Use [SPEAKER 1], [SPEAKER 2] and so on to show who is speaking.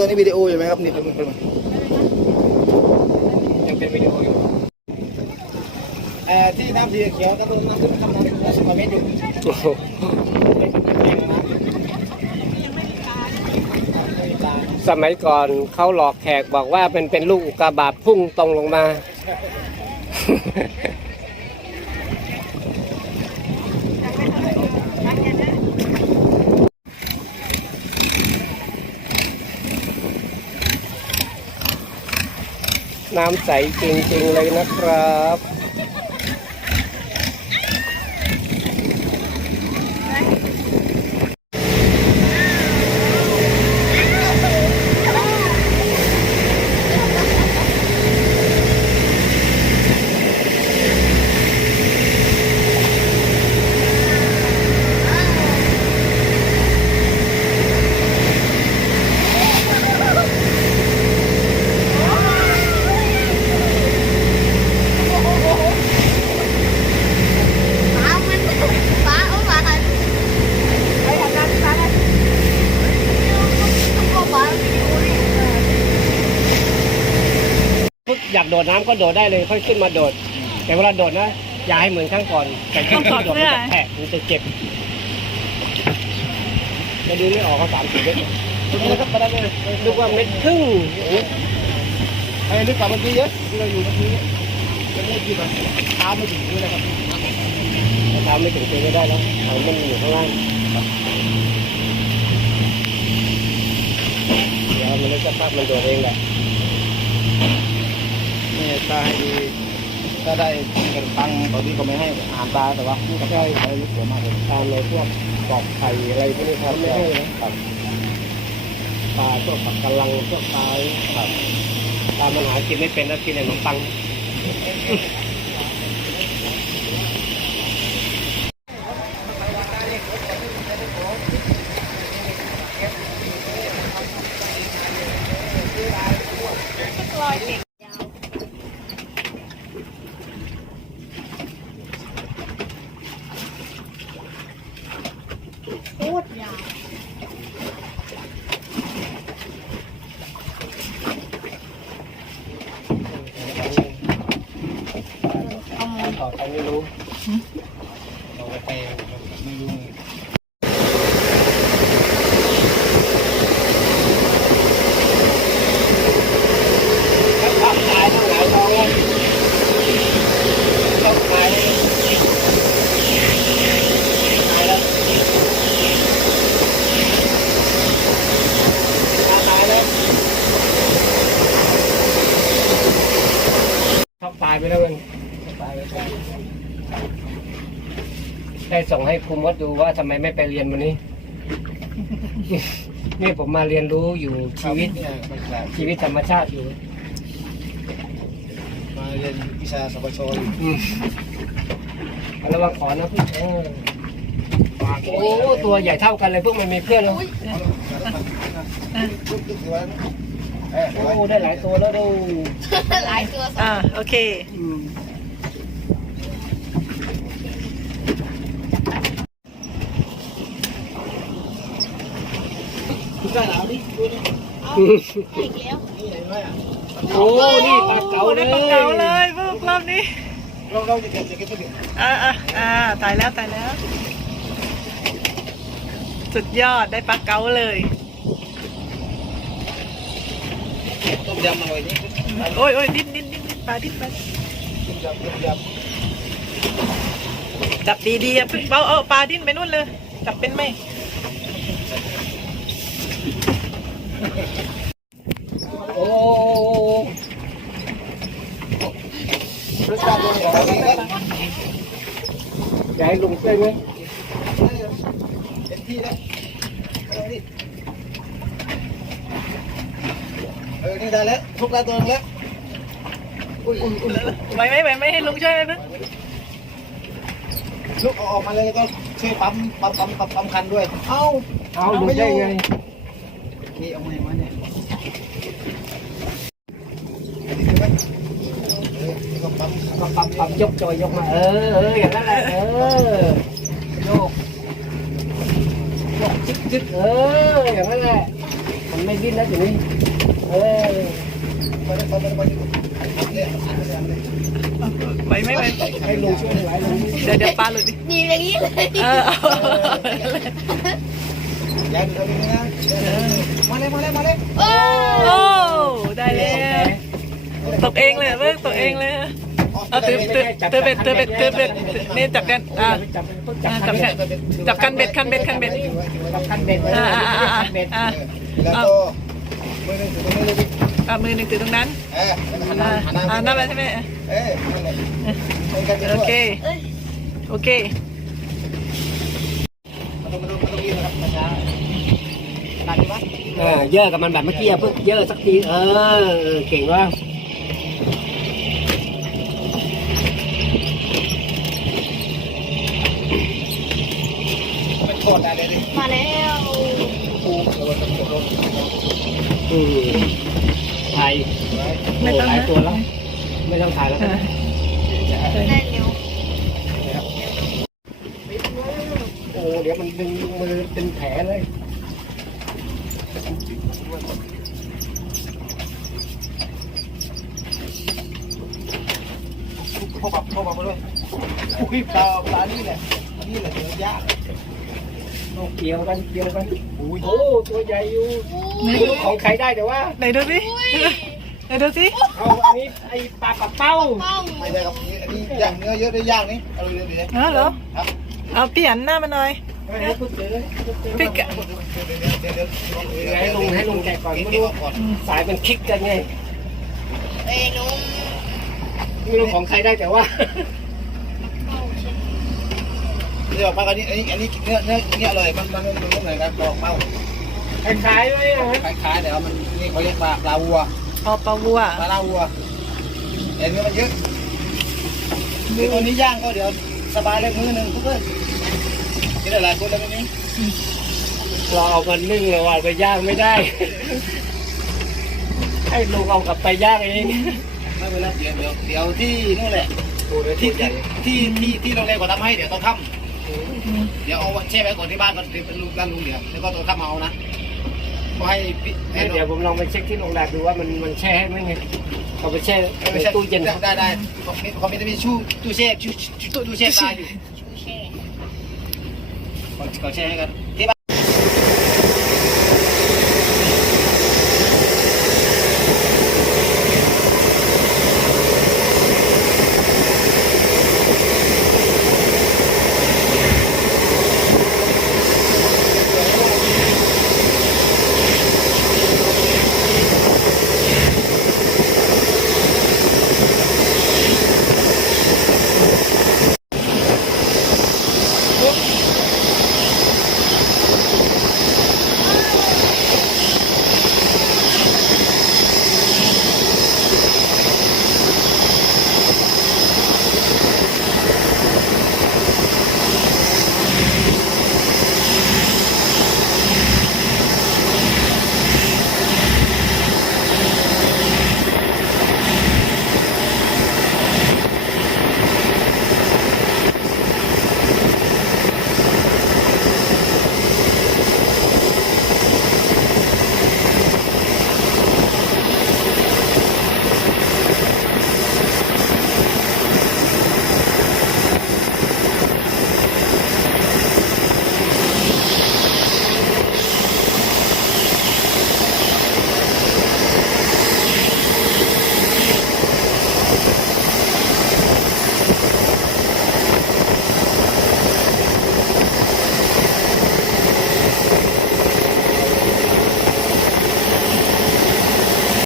[SPEAKER 1] อ๋อตอนนี้วิดีโออยู่ไหมครับนี่เป็นเป็น
[SPEAKER 2] ยังเป็นวิดีโออยู่
[SPEAKER 1] เอ่อที่น้ำสีเขียวก็ต้นน้ำขึ้นคำนวณแล้วสิบกว่าเมตรอยู่
[SPEAKER 2] โอ้โหสมัยก่อนเขาหลอกแขกบอกว่าเป็นเป็นลูกอุกกาบาตพุ่งตรงลงมา น้ำใสจริงๆเลยนะครับ
[SPEAKER 3] ป้ามันป้าเอามาให้ไปทำงานที่ร้านอะไรต้องป้า
[SPEAKER 2] ปุ๊บ อยากโดดน้ำก็โดดได้เลยค่อยขึ้นมาโดด แต่เวลาโดดนะ อย่าให้เหมือนครั้งก่อนแต่ขึ้นโดดมันจะแผลมันจะเจ็บจะดูไม่ออกเขาสามสี่เม็ด
[SPEAKER 1] นี่ครับประเด็นเลย
[SPEAKER 2] นึกว่าเม็ดครึ่ง
[SPEAKER 1] ไอ้ลึกกว่าเมื่อกี้เยอะที่เราอยู่เมื่อกี้ยังไม่กี่แบบเท้าไม่ถึงนี่เลยครับ
[SPEAKER 2] ถ้าเท้าไม่ถึงตัวไม่ได้แล้วเขามันอยู่ข้างล่างเดี๋ยวมันจะภาพมันโดดเองแหละ
[SPEAKER 1] นี่ตาให้ดีถ้าได้เงินตังค์ตอนนี้ก็ไม่ให้อาหารปลาแต่ว่ากับใช่ใช้ยุคหัวมากเลย
[SPEAKER 2] ตามในพวกกรอบไข่อะไรพวกนี้ครับไม่ให้นะครับปลาพวกปักกะลังพวกปลาครับปลามันหากินไม่เป็นแล้วกินแต่ขนมปัง
[SPEAKER 3] โคตรยาว
[SPEAKER 2] ต่อไปไม่รู้
[SPEAKER 1] เราไปไม่รู้
[SPEAKER 2] ทั้งขับตายทั้งหลายท้องเลยต้องตายเลยตายแล้วตายเลยชอบตายไปแล้วมันตายไปแล้ว ได้ส่งให้ครูมดดูว่าทำไมไม่ไปเรียนวันนี้ นี่ผมมาเรียนรู้อยู่ชีวิต
[SPEAKER 1] เนี่ยมันแบบ
[SPEAKER 2] ชีวิตธรรมชาติอยู่
[SPEAKER 1] มาเรียนวิชาสปชอยู่
[SPEAKER 2] อืมระวังขอนะพี่เออโอ้ตัวใหญ่เท่ากันเลยพวกมันมีเพื่อนแล้ว
[SPEAKER 1] เอ้ย
[SPEAKER 2] โอ้ได้หลายตัวแล้วดู
[SPEAKER 3] หลายตัวสอง
[SPEAKER 4] อ่าโอเค
[SPEAKER 2] อืม
[SPEAKER 1] คุณได้หนาวดิดูนี่
[SPEAKER 3] อีกแล้ว
[SPEAKER 1] นี่เห็นไหมอะ
[SPEAKER 2] โอ้นี่ปลาเก๋าเลย
[SPEAKER 4] ปลาเก๋าเลยพวกรอบนี้
[SPEAKER 1] ราเราจะเก็บจะเก็บตัวเดียว
[SPEAKER 4] อ่าอ่าอ่าตายแล้วตายแล้ว สุดยอดได้ปลาเก๋าเลย
[SPEAKER 1] ต้มยำอร่อยนี่
[SPEAKER 4] โอ้ยโอ้ยดิ้นดิ้นดิ้นปลาดิ้นปลา
[SPEAKER 1] ต้มยำต้มย
[SPEAKER 4] จับดีๆอะเบาเอาปลาดิ้นไปนู่นเลยจับเป็นไหม
[SPEAKER 2] โอ้
[SPEAKER 1] รสชาติตัวนี้อร่อยดีครับ
[SPEAKER 2] อยากให้ลุงช่วยไหม
[SPEAKER 1] เต็มที่แล้วเอาดิเออ นี่ได้แล้วทุกได้ตัวนึงแล้วอุ้ยอุ้ยอุ้ย
[SPEAKER 4] ไหวไหมไหวไหมให้ลุงช่วยไหมเพิ่ง
[SPEAKER 1] ลูกออกมาเลยแล้วก็ช่วยปั๊มปั๊มปั๊มปั๊มปั๊มคันด้วย เอ้า
[SPEAKER 2] เอาลุงได้ไง
[SPEAKER 1] นี่เอามามาเนี่ยก็ปั๊ม
[SPEAKER 2] ก็ปรับปรับยกจอยยกมา เออเอออย่างนั้นแหละเออโยกยกจิ๊กจิ๊กเอออย่างนั้นแหละมันไม่ดิ้นแล้วทีนี้เออ
[SPEAKER 1] ไม่ได้เขาไม่ได้ไปเนี่ยอันนี้อันนี้
[SPEAKER 4] ไหวไหมไหว
[SPEAKER 2] ให้ลงช่วยไหวลุง
[SPEAKER 4] เดี๋ยวเดี๋ยวปลาหลุดดิ
[SPEAKER 3] หนีอย่างนี้เลย
[SPEAKER 4] เออ
[SPEAKER 1] มาเลยมาเลยมาเลย
[SPEAKER 3] โอ้
[SPEAKER 4] โอ้ได้แล้วตกเองเลยเว้ยตกเองเลยเอาตือตือตือเบ็ดตือเบ็ดตือเบ็ดนี่จับกันอ่า
[SPEAKER 2] จับต้อง
[SPEAKER 4] อ่า
[SPEAKER 2] จั
[SPEAKER 4] จั
[SPEAKER 2] บบ
[SPEAKER 4] กันจับกันเบ็ดคันเบ็ดคันเบ็ด
[SPEAKER 2] จับคันเบ็ดไว้
[SPEAKER 4] อ่าอ่าอ่าอ่า
[SPEAKER 2] คันเบ็ด
[SPEAKER 4] อ่า
[SPEAKER 1] แล้วก็มือหนึ่งถือตรงนี้เลยดิ
[SPEAKER 4] อ่ามือหนึ่งถือตรงนั้น
[SPEAKER 1] เออหันห
[SPEAKER 4] อ่า
[SPEAKER 1] น้าหันหน้า
[SPEAKER 4] อ่านั่นแหละใช่ไหม
[SPEAKER 1] เออนั่นแหละเป็นกัน
[SPEAKER 4] โอเค
[SPEAKER 3] เอ้ย
[SPEAKER 4] โอเค
[SPEAKER 1] มาตรงมาตรงมาตรงนี้นะครับช้าๆตัดดีมั้ย
[SPEAKER 2] เออเยอะกับมันแบบเมื่อกี้อะเพิ่งเยอะสักทีเออเออเก่งว่ะ
[SPEAKER 1] เป็นโทษได้เลยดิ
[SPEAKER 3] มาแล้ว
[SPEAKER 1] ปูโดนโดน
[SPEAKER 2] อืมถ่าย
[SPEAKER 4] ไม่
[SPEAKER 2] โอ้
[SPEAKER 4] ต้อง
[SPEAKER 2] หลาย
[SPEAKER 4] นะ
[SPEAKER 2] ตัวแล้ว ไม่ต้องถ่ายแล้ว
[SPEAKER 4] อ่า
[SPEAKER 3] ได้เร็ว
[SPEAKER 2] โอ้เดี๋ยวมันดึงมือเป็นแผลเลย
[SPEAKER 1] เข้าปรับเข้าปรับมาด้วยอุ้ยปลาปลานี่แหละนี่แหละเจอยาก
[SPEAKER 2] ต้องเกี่ยวกันเกี่ยวกัน
[SPEAKER 1] อุ้ย
[SPEAKER 2] โอ้ตัวใหญ่อยู่ไม่รู้ของใครได้แต่ว่า
[SPEAKER 4] ไหนดูสิไหนดูสิ
[SPEAKER 2] เอาอันนี้ไอ้ปลาปักเป้า
[SPEAKER 3] เป้า
[SPEAKER 1] ไม่ได้ครับอันนี้ย่างเนื้อเยอะได้ย่างนี่เอาเลยเดี๋ยว
[SPEAKER 4] อ๋อเหรอ
[SPEAKER 1] ครับ
[SPEAKER 4] เอาเปลี่ยนหน้ามาหน่อย
[SPEAKER 2] ให้คุณเจอ
[SPEAKER 4] พี่กะ
[SPEAKER 2] ให้ลุงให้ลุงแกะก่อนไม่รู้
[SPEAKER 1] รู้ก่อน
[SPEAKER 2] สายมันคลิกกันไง
[SPEAKER 3] เอ้ยหนุ่ม
[SPEAKER 2] ไม่รู้ของใครได้แต่ว่า
[SPEAKER 3] เดี๋
[SPEAKER 1] ยวปลาอันนี้อันนี้อันนี้เนื้อเนื้อเนื้อเลยมันมันมันเหมือนกันปลอกเมา
[SPEAKER 2] คล้ายๆไหม
[SPEAKER 1] คล้ายๆแต่ว่ามันนี่เขาเรียกปลาปลาวัว
[SPEAKER 4] เอาปลาวัว
[SPEAKER 1] ปลาหน้าวัวเนื้อมันเยอะเดี๋ยวตัวนี้ย่างก็เดี๋ยวสบายเลยมือหนึ่งทุกคน กินหลายคนแล้วนี้
[SPEAKER 2] เราเอามันนึ่งเลยว่าไปย่างไม่ได้ ให้ลุงเอากลับไปย่างเอง
[SPEAKER 1] ไม่เป็นไรเดี๋ยวเดี๋ยวเดี๋ยวที่นู่นแหละที่ที่ที่ที่ที่โรงแรมก็ทำให้เดี๋ยวต้องทำเดี๋ยวเอาแช่ไว้ก่อนที่บ้านก็เป็นลูกร้านลุงเดี๋ยวแล้วก็ต้องทำเอานะก็ให้พี่ให้
[SPEAKER 2] เดี๋ยวผมลองไปเช็คที่โรงแรมดูว่ามันมันแช่ไหมไงเอาไปแช่ใน
[SPEAKER 1] ไม่ใช่
[SPEAKER 2] ตู้เย็น
[SPEAKER 1] ได้ได้ได้เขามีเขามีจะมีชูตู้แช่ชูตู้ตู้แช่ปลาอยู่
[SPEAKER 3] โอเค
[SPEAKER 1] เข